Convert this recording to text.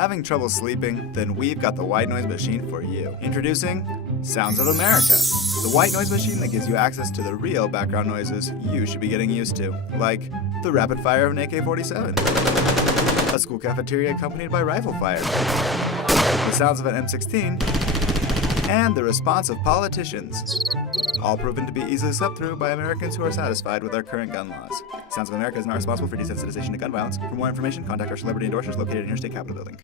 Having trouble sleeping? Then we've got the White Noise Machine for you. Introducing Sounds of America, the white noise machine that gives you access to the real background noises you should be getting used to, like the rapid fire of an AK-47, a school cafeteria accompanied by rifle fire, the sounds of an M16, and the response of politicians. All proven to be easily slept through by Americans who are satisfied with our current gun laws. Sounds of America is not responsible for desensitization to gun violence. For more information, contact our celebrity endorsers located in your state capitol building.